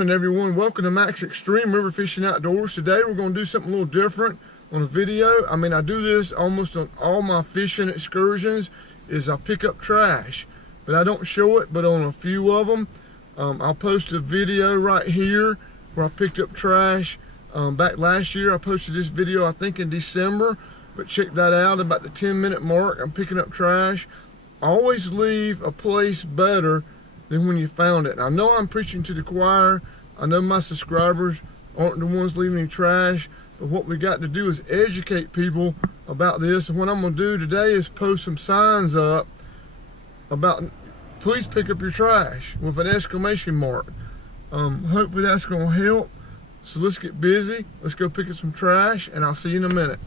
morning, everyone. Welcome to Max Extreme River Fishing Outdoors. Today we're going to do something a little different on a video. I do this almost on all my fishing excursions, is I pick up trash, but I don't show it. But on a few of them, I'll post a video right here where I picked up trash. Back last year, I posted this video, I think in December, but check that out, about the 10-minute mark. I'm picking up trash. Always leave a place better than when you found it. And I know I'm preaching to the choir. I know my subscribers aren't the ones leaving trash, but what we got to do is educate people about this. And what I'm gonna do today is post some signs up about please pick up your trash with an exclamation mark. Hopefully that's gonna help. So let's get busy. Let's go pick up some trash, and I'll see you in a minute.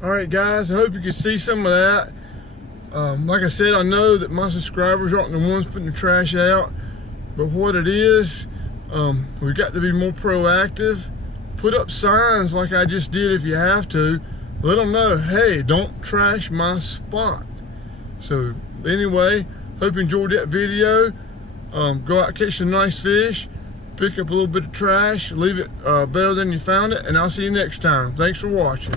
Alright guys, I hope you can see some of that. Like I said, I know that my subscribers aren't the ones putting the trash out, but what it is, we've got to be more proactive. Put up signs like I just did if you have to. Let them know, hey, don't trash my spot. So anyway, hope you enjoyed that video. Go out, catch some nice fish, pick up a little bit of trash, leave it better than you found it, and I'll see you next time. Thanks for watching.